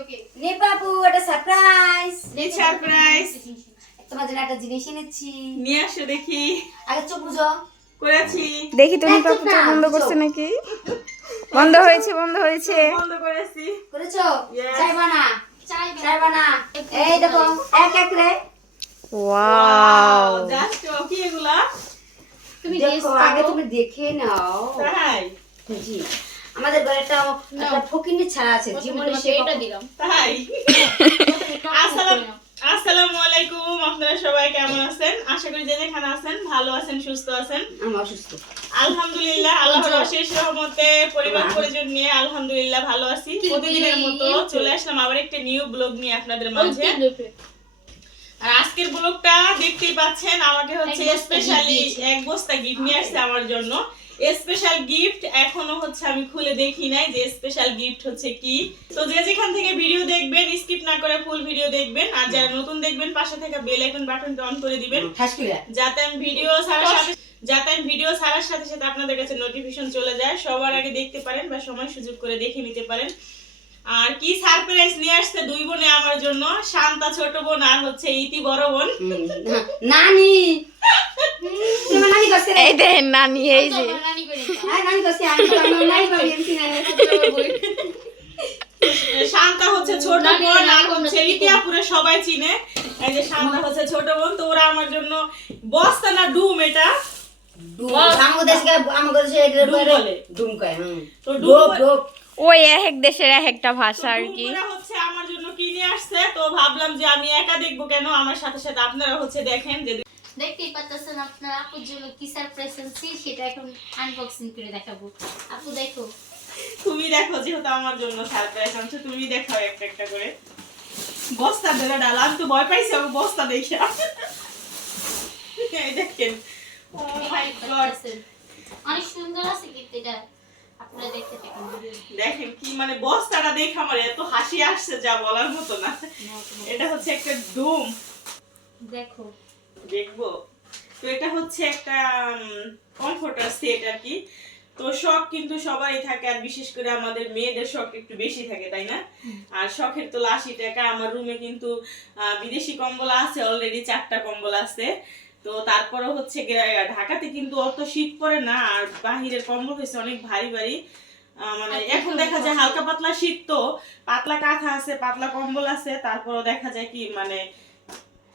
ওকে নে বাবু এটা surprise surprise তোমার জন্য একটা জিনিস এনেছি। নিয়ে আসো দেখি। আগে চোখ বুঝো। করেছি। দেখি তুমি কাপড় বন্ধ করছ নাকি? বন্ধ হয়েছে বন্ধ হয়েছে। বন্ধ করেছি। করেছ. চাইবা না? চাই চাইবা না? এই দেখো এক এক রে। ওয়াও জাস্ট কি এগুলা? তুমি দেখো। আগে তুমি দেখে নাও। তাই? জি। আমাদের ঘরে একটা ফকিন্নি ছাড়া আছে জীবনে সেইটা দিলাম। তাই? আসসালাম আলাইকুম আপনারা সবাই কেমন আছেন? আশা করি যে যেখানে আছেন ভালো আছেন সুস্থ আছেন? আমি অসুস্থ। আলহামদুলিল্লাহ আল্লাহর অশেষ রহমতে পরিবার পরিজন নিয়ে আলহামদুলিল্লাহ ভালো আছি। প্রতিদিনের মতো চলে আসলাম আবার একটা নিউ ব্লগ নিয়ে আপনাদের মাঝে। আর আজকের ব্লগটা দেখতেই পাচ্ছেন আমাকে হচ্ছে স্পেশালি এক বস্তা গিফট নিয়ে আসছে আমার জন্য। স্পেশাল গিফট এখনও হচ্ছে আমি খুলে দেখি নাই যে স্পেশাল গিফট হচ্ছে কি। তো যে যেখান থেকে ভিডিও দেখবেন স্কিপ না করে ফুল ভিডিও দেখবেন। আর যারা নতুন দেখবেন পাশে থাকা বেল আইকন বাটনটা অন করে দিবেন। যাতে আমি ভিডিও ছাড়ার সাথে যাতে আমি ভিডিও ছাড়ার সাথে সাথে আপনাদের কাছে নোটিফিকেশন চলে যায়। সবার আগে দেখতে পারেন বা সময় সুযোগ করে দেখে নিতে পারেন। আর কি সারপ্রাইজ নিয়ে আসছে দুই বোনে আমার জন্য? শান্তা ছোট বোন আর হচ্ছে ইতি বড় বোন। না- নানি! এই দেখেন নানি এই যে। করে হ্যাঁ শান্তা হচ্ছে ছোট বোন আর হচ্ছে বন্ধু। সবাই চিনে। এই যে শান্তা হচ্ছে ছোট বোন তো ওরা আমার জন্য বস্তা না ডুম এটা? ওই এক এক দেশের এক একটা ভাষা আর কি। হচ্ছে আমার জন্য কিনে আসছে তো ভাবলাম যে আমি একা দেখব কেন? আমার সাথে সাথে আপনারা হচ্ছে দেখেন যে দেখতেই পাচ্ছেন আপনার আপুর জন্য কি সারপ্রাইজ আনছি সেটা এখন আনবক্সিং করে দেখাবো। আপু দেখো। তুমি দেখো যেহেতু আমার জন্য সারপ্রাইজ আনছো তুমি দেখাও একটা একটা করে। বস্তা ধরে ডাল আমি তো ভয় পাইছি আমি বস্তা দেখে। এই দেখেন। Oh my God. অনেক সুন্দর আছে কিন্তু এটা। আপনারা দেখতে থাকুন। দেখেন কি মানে বস্তাটা দেখে আমার এত হাসি আসছে যা বলার মতো না। এটা হচ্ছে একটা ডুম দেখো। দেখব। তো এটা হচ্ছে একটা কমফোর্টার সেট আর কি। তো শখ কিন্তু সবাই থাকে আর বিশেষ করে আমাদের মেয়েদের শখ একটু বেশি থাকে তাই না? আর শখের তো আশি টাকা। আমার রুমে কিন্তু বিদেশি কম্বল আছে অলরেডি চারটা কম্বল আছে। তো তারপরে হচ্ছে ঢাকাতে কিন্তু অত শীত পড়ে না আর বাহিরের কম্বল হয়েছে অনেক ভারী ভারী। আহ, মানে এখন দেখা যায় হালকা পাতলা শীত তো। পাতলা কাঁথা আছে পাতলা কম্বল আছে তারপরও দেখা যায় কি মানে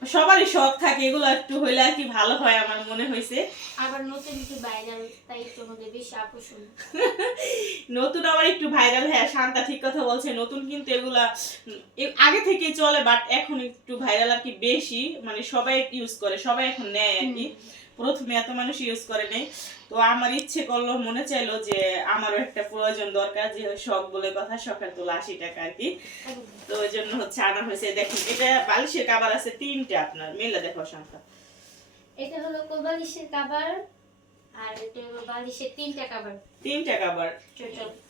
সবারই শখ থাকে এগুলো একটু হইলে আর কি ভালো হয় আমার মনে হয়েছে আবার নতুন একটু ভাইরাল তাই তোমাদের বেশি আকর্ষণ। নতুন আবার একটু ভাইরাল হ্যাঁ শান্তা ঠিক কথা বলছে নতুন কিন্তু এগুলা আগে থেকে চলে বাট এখন একটু ভাইরাল আর কি বেশি মানে সবাই ইউজ করে সবাই এখন নেয় আর কি। প্রথমে এত মানুষ ইউজ করে নেই। তো আমার ইচ্ছে করল মনে চাইলো যে আমারও একটা প্রয়োজন দরকার যে শখ বলে কথা শখের তোলা আশি টাকা আর কি। তো ওই জন্য হচ্ছে আনা হয়েছে। দেখেন এটা বালিশের কাবার আছে তিনটে আপনার মেলা দেখো শান্তা এটা হলো কাবার আর এটা হলো বালিশের তিনটা কাবার তিনটা কাবার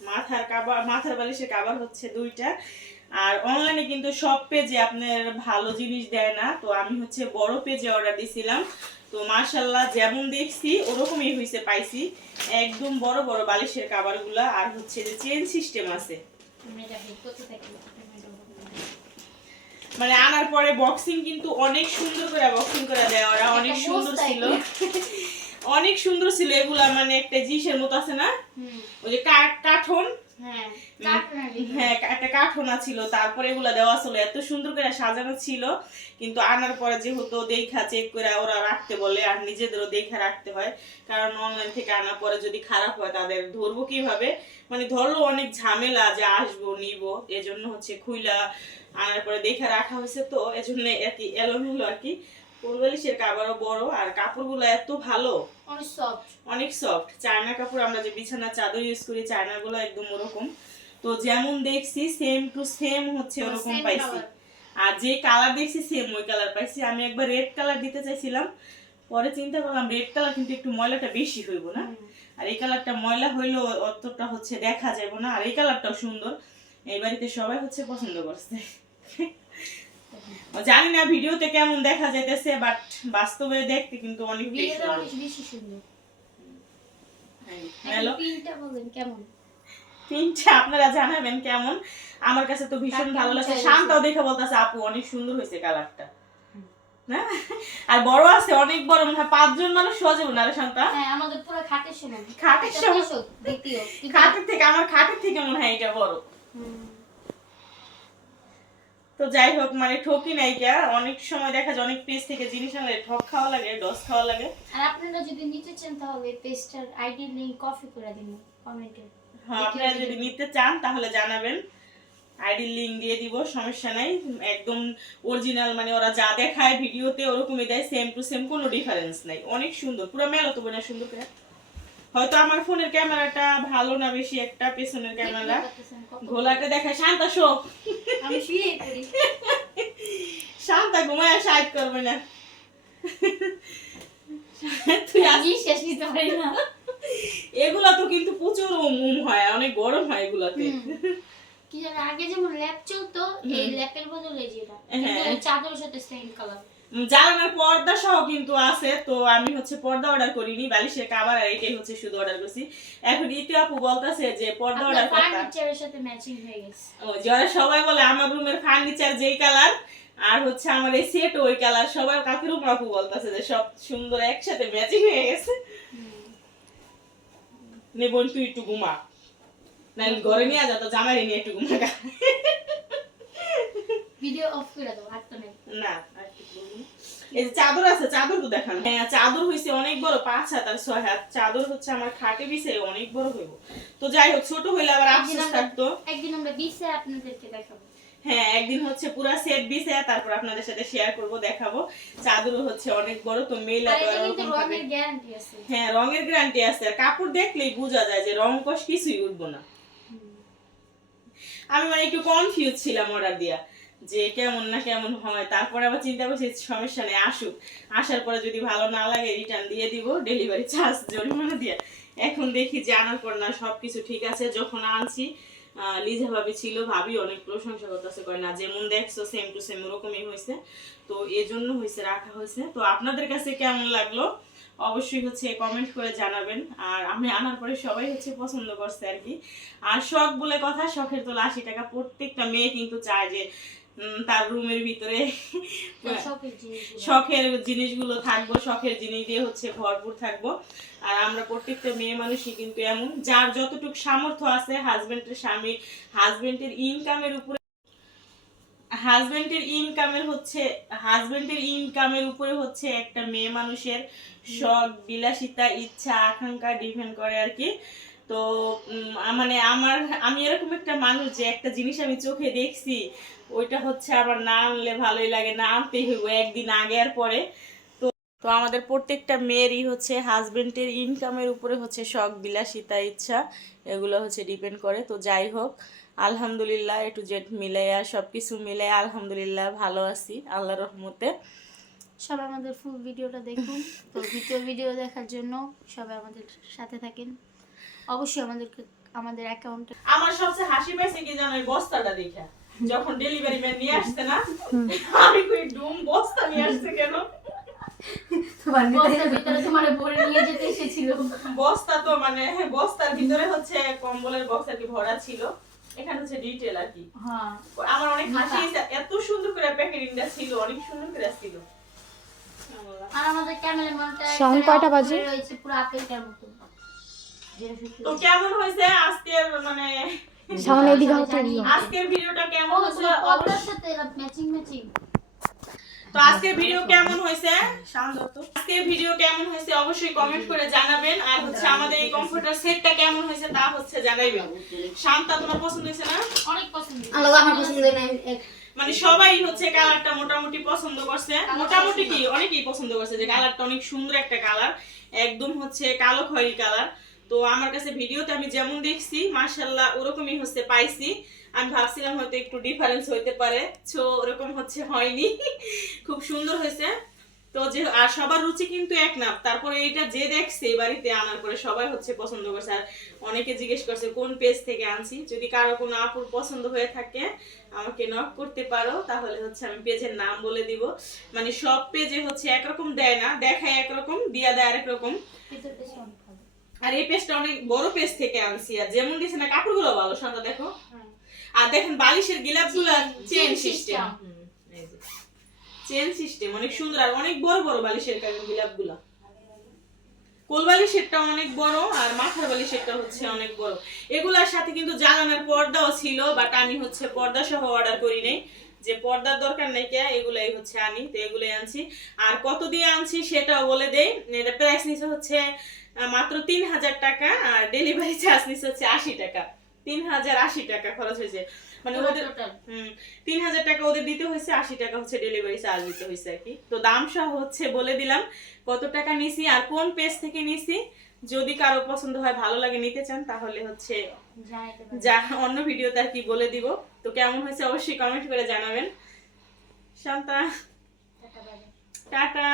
মাথার কাবার মাথার বালিশের কাবার হচ্ছে দুইটা। আর অনলাইনে কিন্তু সব পেজে আপনার ভালো জিনিস দেয় না। তো আমি হচ্ছে বড় পেজে অর্ডার দিছিলাম। তো মার্শাল্লাহ যেমন দেখছি ওরকমই হয়েছে পাইছি। একদম বড় বড় বালিশের কাবারগুলা আর হচ্ছে যে চেন সিস্টেম আছে। মানে আনার পরে বক্সিং কিন্তু অনেক সুন্দর করে বক্সিং করে দেয় ওরা অনেক সুন্দর ছিল। অনেক সুন্দর ছিল এগুলা মানে একটা জিসের মতো আছে না? ওই যে কাঠ কাঠন হ্যাঁ। হ্যাঁ একটা কাঠোনা ছিল তারপরে এগুলা দেওয়া ছিল এত সুন্দর করে সাজানো ছিল কিন্তু আনার পরে যেহেতু দেখা চেক করে ওরা রাখতে বলে আর নিজেদেরও দেখা রাখতে হয় কারণ অনলাইন থেকে আনার পরে যদি খারাপ হয় তাদের ধরবো কীভাবে মানে ধরলো অনেক ঝামেলা যে আসব নিব এজন্য হচ্ছে খুইলা আনার পরে দেখে রাখা হয়েছে তো এজন্য এলোমেলো আর কি কোলবালিশের কাবারও বড় আর কাপড়গুলো এত ভালো। অনেক সফট অনেক সফট চায়না কাপড় আমরা যে বিছানা চাদর ইউজ করি চায়না গুলো একদম ওরকম। তো যেমন দেখছি সেম টু সেম হচ্ছে ওরকম পাইছি। আর যে কালার দেখছি সেম ওই কালার পাইছি। আমি একবার রেড কালার দিতে চাইছিলাম। পরে চিন্তা করলাম রেড কালার কিন্তু একটু ময়লাটা বেশি হইব না। আর এই কালারটা ময়লা হইলেও অতটা হচ্ছে দেখা যাবে না। আর এই কালারটাও সুন্দর। এই বাড়িতে সবাই হচ্ছে পছন্দ করছে। জানি না ভিডিওতে কেমন দেখা যাইতেছে বাট বাস্তবে দেখতে কিন্তু অনেক বেশি সুন্দর। বলেন কেমন? পিনটা আপনারা জানাবেন কেমন? আমার কাছে তো ভীষণ ভালো লাগছে। শান্তাও দেখে বলতেছে আপু অনেক সুন্দর হয়েছে কালারটা। হ্যাঁ আর বড় আছে অনেক বড় মনে হয় পাঁচজন মানুষ সহজে না রে শান্তা? হ্যাঁ আমাদের পুরো খাটের সমান। খাটের সমান। খাটের থেকে আমার খাটের থেকে মনে হয় এটা বড়। তো যাই হোক মানে ঠকি নাই কে অনেক সময় দেখা যায় অনেক পেজ থেকে জিনিস আনলে ঠক খাওয়া লাগে ডস খাওয়া লাগে। আর আপনারা যদি নিতে চান তাহলে পেজটার আইডি লিংক কপি করে দিন কমেন্টে হ্যাঁ আপনারা যদি নিতে চান তাহলে জানাবেন। আইডি লিংক দিয়ে দিব সমস্যা নাই। একদম অরিজিনাল মানে ওরা যা দেখায় ভিডিওতে ওরকমই দেয় সেম টু সেম কোনো ডিফারেন্স নাই। অনেক সুন্দর পুরো মেলো তো বোনা সুন্দর করে। হয়তো আমার ফোনের ক্যামেরাটা ভালো না বেশি একটা পেছনের ক্যামেরা। ঘোলাটা দেখায় শান্তা শো আমি শুয়ে শান্তা ঘুমায় সাইড করবে না। তুই আস আমি শেষ নিতে পারি না। এগুলা তো কিন্তু প্রচুর উম হয় অনেক গরম হয় এগুলাতে। কি জানো আগে যেমন ল্যাপ চলতো এই ল্যাপের বদলে যেটা হ্যাঁ। এই চাদরের সাথে সেম কালার জানালার পর্দা সহ কিন্তু আছে তো আমি হচ্ছে পর্দা অর্ডার করিনি বালিশের কাবার আর এটাই হচ্ছে শুধু অর্ডার করছি। এখন ইতি আপু বলতেছে যে পর্দা অর্ডার করতে ফার্নিচারের সাথে ম্যাচিং হয়ে গেছে। ও যারা সবাই বলে আমার রুমের ফার্নিচার যেই কালার আর হচ্ছে আমার এই সেট ওই কালার সবাই কাকির উপর আপু বলতেছে যে সব সুন্দর একসাথে ম্যাচিং হয়ে গেছে। নে বোন তুই একটু ঘুমা। না ঘরে নিয়ে যা তো জামাই নিয়ে একটু ঘুমা। ভিডিও অফ করে দাও আর তো নেই। না। এই যে চাদর আছে চাদর তো দেখান। হ্যাঁ চাদর হইছে অনেক বড় পাঁচ হাত আর ছয় হাত। চাদর হচ্ছে আমার খাটে বিছে অনেক বড় হইব। তো যাই হোক ছোট হইলে আবার আফসোস থাকতো। একদিন আমরা বিছে আপনাদেরকে দেখাবো। হ্যাঁ একদিন হচ্ছে পুরা সেট বিছে তারপর আপনাদের সাথে শেয়ার করব দেখাবো। চাদরও হচ্ছে অনেক বড় তো মেল তো এরকম গ্যারান্টি আছে। হ্যাঁ রঙের গ্যারান্টি আছে। আর কাপড় দেখলেই বোঝা যায় যে রং কষ কিছুই উঠবো না। আমি মানে একটু কনফিউজ ছিলাম অর্ডার দিয়া। যে কেমন না কেমন হয়, তারপরে আবার চিন্তা করছি, সমস্যা নেই, আসুক। আসার পরে যদি ভালো না লাগে রিটার্ন দিয়ে দিব ডেলিভারি চার্জ জরিমানা দিয়ে। এখন দেখি যে আনার পর না সবকিছু ঠিক আছে, যখন আনছি লিজা ভাবি ছিল, ভাবি অনেক প্রশংসা করতেছে করে না, যেমন দেখছ সেম টু সেম ওরকমই হয়েছে। তো এজন্য হয়েছে, রাখা হয়েছে। তো আপনাদের কাছে কেমন লাগল? অবশ্যই হচ্ছে কমেন্ট করে জানাবেন। আর আমি আনার পরে সবাই হচ্ছে পছন্দ করছে আর কি। আর শখ বলে কথা, শখের তোলা আশি টাকা প্রত্যেকটা মেয়ে কিন্তু চায় যে তার রুমের ভিতরে শখের জিনিসগুলো। থাকব শখের জিনিস দিয়ে হচ্ছে ভরপুর থাকব আর আমরা প্রত্যেকটা মেয়ে মানুষই কিন্তু এমন যার যতটুকু সামর্থ্য আছে হাজবেন্ডের স্বামী হাজবেন্ডের ইনকামের উপরে হাজবেন্ডের ইনকামের হচ্ছে হাজবেন্ডের ইনকামের উপরে হচ্ছে একটা মেয়ে মানুষের শখ বিলাসিতা ইচ্ছা আকাঙ্ক্ষা ডিপেন্ড করে আর কি তো মানে আমার, আমি এরকম একটা মানুষ যে একটা জিনিস আমি চোখে দেখছি, ওইটা হচ্ছে আবার না আনলে ভালোই লাগে, না আনতেই হইব, একদিন আগে আর পরে। তো তো আমাদের প্রত্যেকটা মেয়েরই হচ্ছে হাজবেন্ডের ইনকামের উপরে হচ্ছে শখ, বিলাসিতা, ইচ্ছা, এগুলো হচ্ছে ডিপেন্ড করে। তো যাই হোক, আলহামদুলিল্লাহ একটু জেড মিলাইয়া সব কিছু মিলাই আলহামদুলিল্লাহ ভালো আছি আল্লাহ রহমতে। সবাই আমাদের ফুল ভিডিওটা দেখুন। তো দ্বিতীয় ভিডিও দেখার জন্য সবাই আমাদের সাথে থাকেন। অবশ্যই আমাদেরকে আমাদের অ্যাকাউন্টে আমার সবচেয়ে হাসি পাইছে কি জানো এই বস্তাটা দেখে? যখন ডেলিভারি ম্যান নিয়ে আসছে না আমি কই ডুম বস্তা নিয়ে আসছে কেন? তোমার ভিতরে তোমার ভরে নিয়ে যেতে এসেছিল। বস্তা তো মানে বস্তার ভিতরে হচ্ছে কম্বলের বক্স আর কি ভরা ছিল। এখানে হচ্ছে ডিটেল আর কি। হ্যাঁ। আমার অনেক হাসি এত সুন্দর করে ছিল অনেক সুন্দর করে ছিল। আর আমাদের ক্যামেরাম্যানটা Sound কয়টা বাজে? রয়েছে পুরো আপেলটার মতো। তো কেমন হয়েছে আজকের মানে সামনে এদিকে আজকের ভিডিওটা কেমন হয়েছে? অবশ্যই সাথে ম্যাচিং ম্যাচিং তো আজকের ভিডিও কেমন হয়েছে? শান্ত আজকের ভিডিও কেমন হয়েছে অবশ্যই কমেন্ট করে জানাবেন। আর হচ্ছে আমাদের এই কম্পিউটার সেটটা কেমন হয়েছে তা হচ্ছে জানাইবেন। শান্তা তোমার পছন্দ হয়েছে না? অনেক পছন্দ আলাদা আমার পছন্দ না মানে সবাই হচ্ছে কালারটা মোটামুটি পছন্দ করছে। মোটামুটি কি? অনেকেই পছন্দ করছে যে কালারটা অনেক সুন্দর একটা কালার একদম হচ্ছে কালো খয়েরি কালার তো আমার কাছে ভিডিওতে আমি যেমন দেখছি মার্শাল্লাহ ওরকমই হচ্ছে পাইছি। আমি ভাবছিলাম হয়তো একটু ডিফারেন্স হইতে পারে তো ওরকম হচ্ছে হয়নি। খুব সুন্দর হয়েছে। তো যে, আর সবার রুচি কিন্তু এক না। তারপরে এটা যে দেখছে এই বাড়িতে আনার পরে সবাই হচ্ছে পছন্দ করছে। আর অনেকে জিজ্ঞেস করছে, কোন পেজ থেকে আনছি? যদি কারও কোনো আপুর পছন্দ হয়ে থাকে, আমাকে নক করতে পারো, তাহলে হচ্ছে আমি পেজের নাম বলে দিব। মানে সব পেজে হচ্ছে একরকম দেয় না, দেখায় একরকম, দিয়া দেয় আরেক রকম। আর এই পেজটা অনেক বড় পেজ থেকে আনছি আর যেমন দিছে না কাপড়গুলো ভালো শান্ত দেখো। আর দেখেন বালিশের গিলাপগুলো চেন সিস্টেম। চেন সিস্টেম অনেক সুন্দর আর অনেক বড় বড় বালিশের গিলাপগুলা কোল বালিশেরটা অনেক বড় আর মাথার বালিশেরটা হচ্ছে অনেক বড়। এগুলার সাথে কিন্তু জানানোর পর্দাও ছিল বাট আমি হচ্ছে পর্দা সহ অর্ডার করি নাই। যে পর্দার দরকার নাই কে এগুলাই হচ্ছে আনি তো এগুলাই আনছি। আর কত দিয়ে আনছি সেটাও বলে দেই এটা প্রাইস নিচ্ছে হচ্ছে মাত্র তিন হাজার টাকা আর ডেলিভারি চার্জ নিচ্ছে হচ্ছে আশি টাকা। তিন হাজার আশি টাকা খরচ হয়েছে। মানে ওদের তিন হাজার টাকা ওদের দিতে হয়েছে আশি টাকা হচ্ছে ডেলিভারি চার্জ দিতে হয়েছে আর কি। তো দাম সহ হচ্ছে বলে দিলাম কত টাকা নিছি আর কোন পেজ থেকে নিছি? যদি কারও পছন্দ হয় ভালো লাগে নিতে চান তাহলে হচ্ছে যা অন্য ভিডিওতে আর কি বলে দিব। তো কেমন হয়েছে অবশ্যই কমেন্ট করে জানাবেন। শান্তা। টাটা।